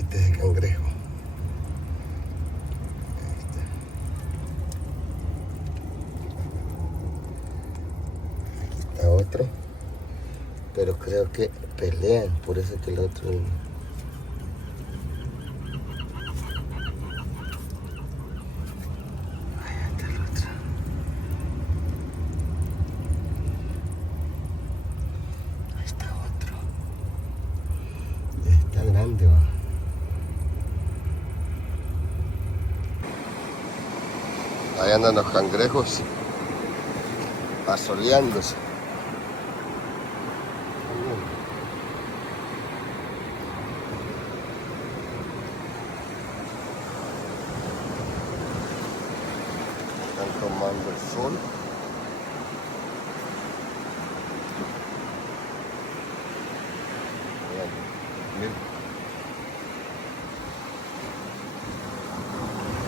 Este es el cangrejo. Aquí está otro. Pero creo que pelean, por eso es que el otro... Está grande, va. Ahí andan los cangrejos asoleándose. Están tomando el sol. Miren.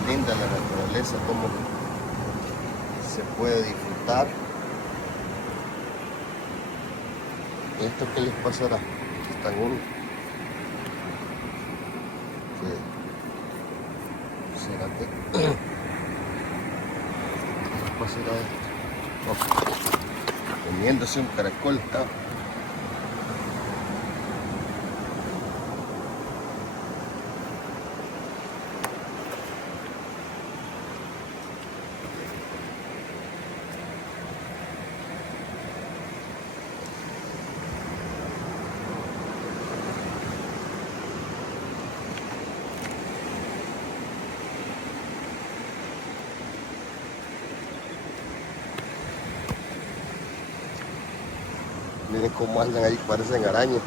Linda la naturaleza, como se puede disfrutar. ¿Esto qué les pasará? Aquí están uno. ¿Será que qué les pasará esto? Oh, comiéndose un caracol. ¿Ah? Miren cómo andan ahí, parecen arañas.